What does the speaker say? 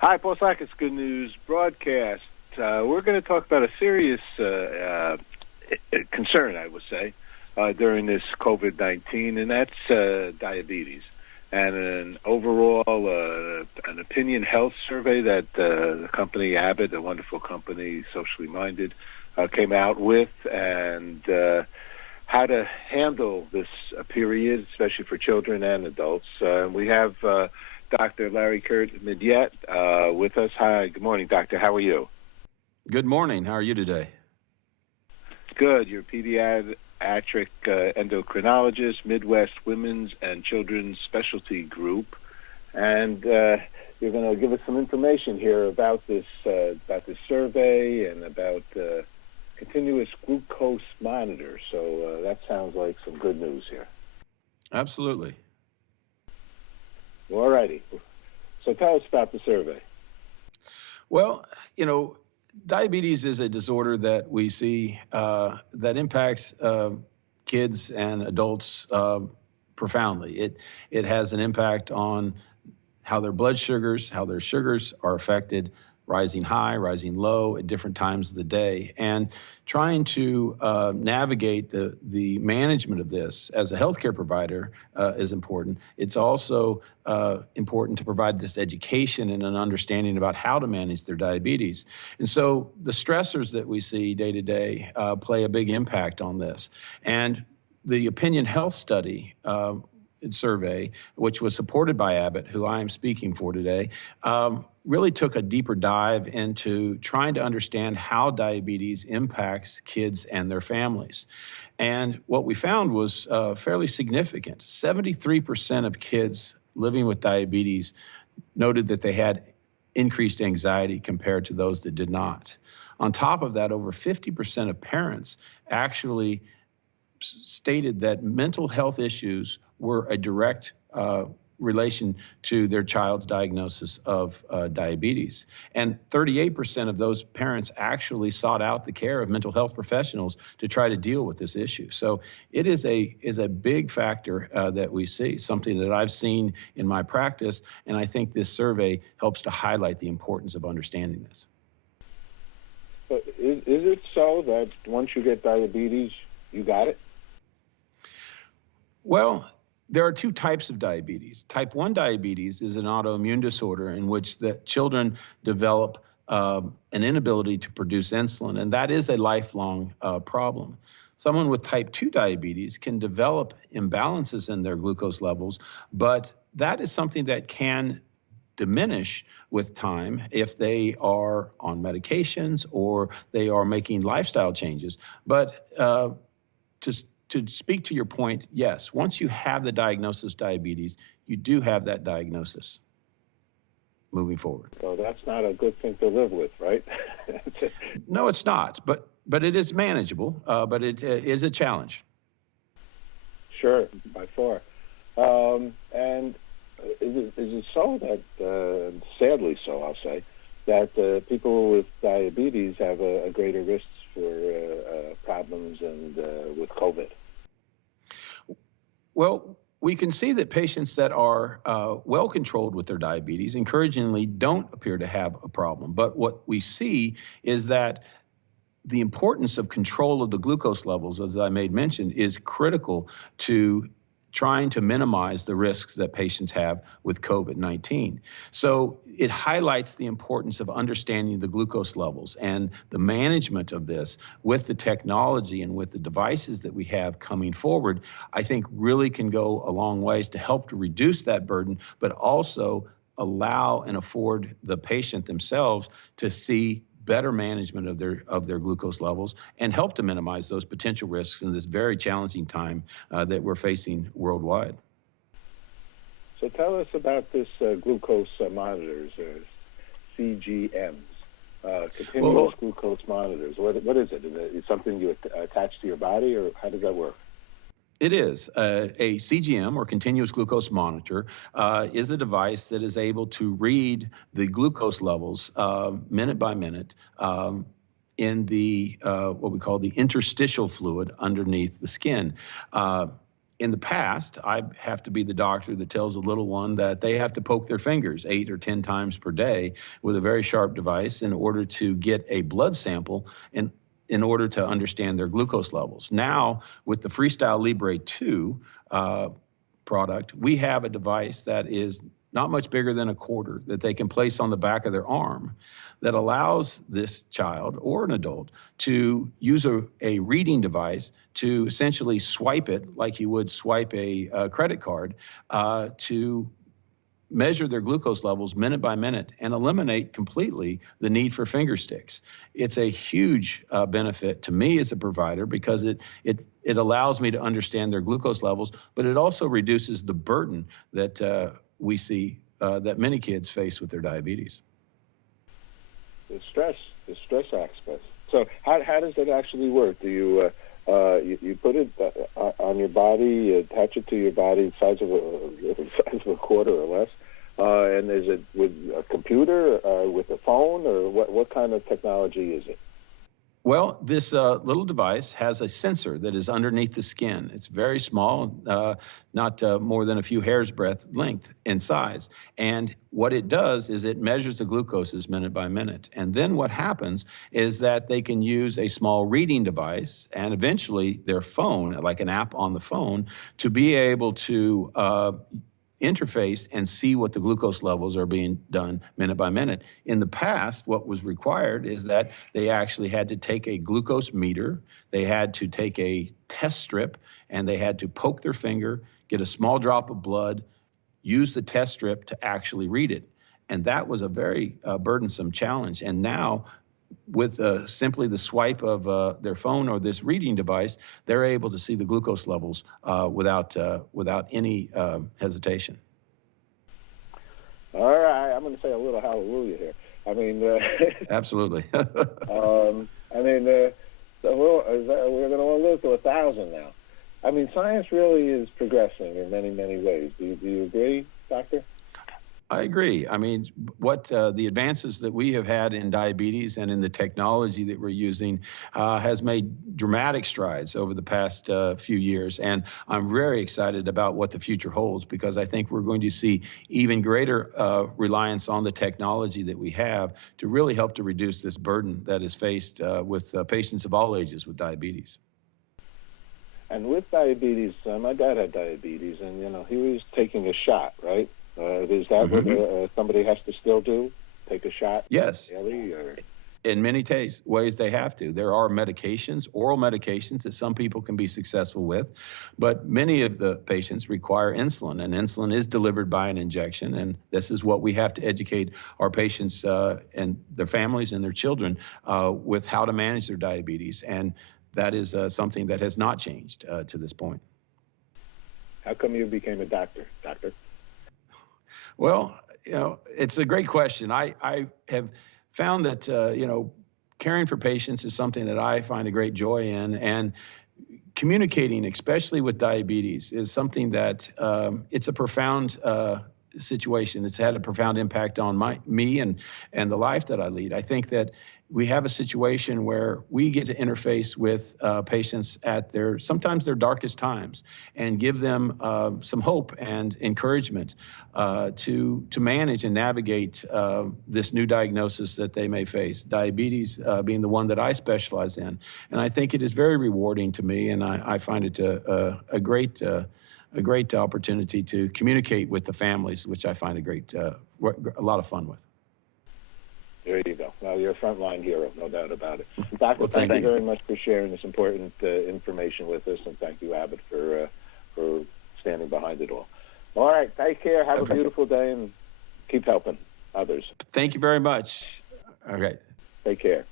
Hi, Paul Sackett, Good News Broadcast. We're going to talk about a serious concern, I would say, during this COVID-19, and that's diabetes. And an overall, an opinion health survey that the company Abbott, a wonderful company, socially minded, came out with, and how to handle this period, especially for children and adults. We have Dr. Larry Kurt Midyet with us. Hi, good morning, doctor. How are you? Good morning. How are you today? Good. You're a pediatric endocrinologist, Midwest Women's and Children's Specialty Group, and you're going to give us some information here about this survey and about continuous glucose monitors. So that sounds like some good news here. Absolutely. All righty. So tell us about the survey. Well, diabetes is a disorder that we see that impacts kids and adults profoundly. It has an impact on how their blood sugars, how their sugars are affected, rising high, rising low at different times of the day. And trying to navigate the management of this as a healthcare provider is important. It's also important to provide this education and an understanding about how to manage their diabetes. And so the stressors that we see day to day play a big impact on this. And the Opinion Health Study survey, which was supported by Abbott, who I am speaking for today, really took a deeper dive into trying to understand how diabetes impacts kids and their families. And what we found was fairly significant. 73% of kids living with diabetes noted that they had increased anxiety compared to those that did not. On top of that, over 50% of parents actually stated that mental health issues were a direct relation to their child's diagnosis of diabetes. And 38% of those parents actually sought out the care of mental health professionals to try to deal with this issue. So it is a big factor that we see, something that I've seen in my practice, and I think this survey helps to highlight the importance of understanding this. But is it so that once you get diabetes, you got it? Well, there are two types of diabetes. Type 1 diabetes is an autoimmune disorder in which the children develop an inability to produce insulin, and that is a lifelong problem. Someone with type 2 diabetes can develop imbalances in their glucose levels, but that is something that can diminish with time if they are on medications or they are making lifestyle changes. But to speak to your point, yes, once you have the diagnosis diabetes, you do have that diagnosis moving forward. So that's not a good thing to live with, right? No, it's not, but it is manageable, but it is a challenge. Sure, by far. And is it so that, sadly so, I'll say, that people with diabetes have a greater risk for problems and with COVID? Well, we can see that patients that are well controlled with their diabetes, encouragingly, don't appear to have a problem. But what we see is that the importance of control of the glucose levels, as I made mention, is critical to trying to minimize the risks that patients have with COVID-19. So it highlights the importance of understanding the glucose levels and the management of this with the technology and with the devices that we have coming forward, I think really can go a long ways to help to reduce that burden, but also allow and afford the patient themselves to see better management of their glucose levels and help to minimize those potential risks in this very challenging time that we're facing worldwide. So tell us about this glucose monitors, CGMs, continuous glucose monitors. What is it? Is it something you attach to your body, or how does that work? It is. A CGM, or continuous glucose monitor, is a device that is able to read the glucose levels minute by minute in the what we call the interstitial fluid underneath the skin. in the past, I have to be the doctor that tells a little one that they have to poke their fingers 8 or 10 times per day with a very sharp device in order to get a blood sample in order to understand their glucose levels. Now, with the Freestyle Libre 2 product, we have a device that is not much bigger than a quarter that they can place on the back of their arm that allows this child or an adult to use a reading device to essentially swipe it like you would swipe a credit card to measure their glucose levels minute by minute and eliminate completely the need for finger sticks. It's a huge benefit to me as a provider because it allows me to understand their glucose levels, but it also reduces the burden that we see that many kids face with their diabetes. The stress aspect. So how does that actually work? Do you you put it on your body, attach it to your body, size of a quarter or less, and is it with a computer, with a phone, or what kind of technology is it? Well, this little device has a sensor that is underneath the skin. It's very small, not more than a few hairs breadth length in size. And what it does is it measures the glucoses minute by minute. And then what happens is that they can use a small reading device and eventually their phone, like an app on the phone, to be able to interface and see what the glucose levels are being done minute by minute. In the past, what was required is that they actually had to take a glucose meter, they had to take a test strip, and they had to poke their finger, get a small drop of blood, use the test strip to actually read it. And that was a very burdensome challenge. And now, with simply the swipe of their phone or this reading device, they're able to see the glucose levels without any hesitation. All right, I'm going to say a little hallelujah here. I mean, absolutely. I mean, we're going to live to 1,000 now. I mean, science really is progressing in many, many ways. Do you agree, Doctor? I agree. I mean, what the advances that we have had in diabetes and in the technology that we're using has made dramatic strides over the past few years. And I'm very excited about what the future holds because I think we're going to see even greater reliance on the technology that we have to really help to reduce this burden that is faced with patients of all ages with diabetes. And with diabetes, my dad had diabetes, and he was taking a shot, right? Is that what somebody has to still do? Take a shot? Yes. Daily, or? In many ways they have to. There are medications, oral medications that some people can be successful with, but many of the patients require insulin, and insulin is delivered by an injection, and this is what we have to educate our patients and their families and their children with how to manage their diabetes, and that is something that has not changed to this point. How come you became a doctor? Well, it's a great question. I have found that, caring for patients is something that I find a great joy in. And communicating, especially with diabetes, is something that it's a profound situation. It's had a profound impact on me and the life that I lead. I think that we have a situation where we get to interface with patients at sometimes their darkest times and give them some hope and encouragement to manage and navigate this new diagnosis that they may face, diabetes being the one that I specialize in. And I think it is very rewarding to me, and I find it a great opportunity to communicate with the families, which I find a lot of fun with. There you go. Well, you're a frontline hero, no doubt about it. Doctor, well, thank you very much for sharing this important information with us, and thank you, Abbott, for standing behind it all. All right, take care. Have a beautiful day, and keep helping others. Thank you very much. All right. Take care.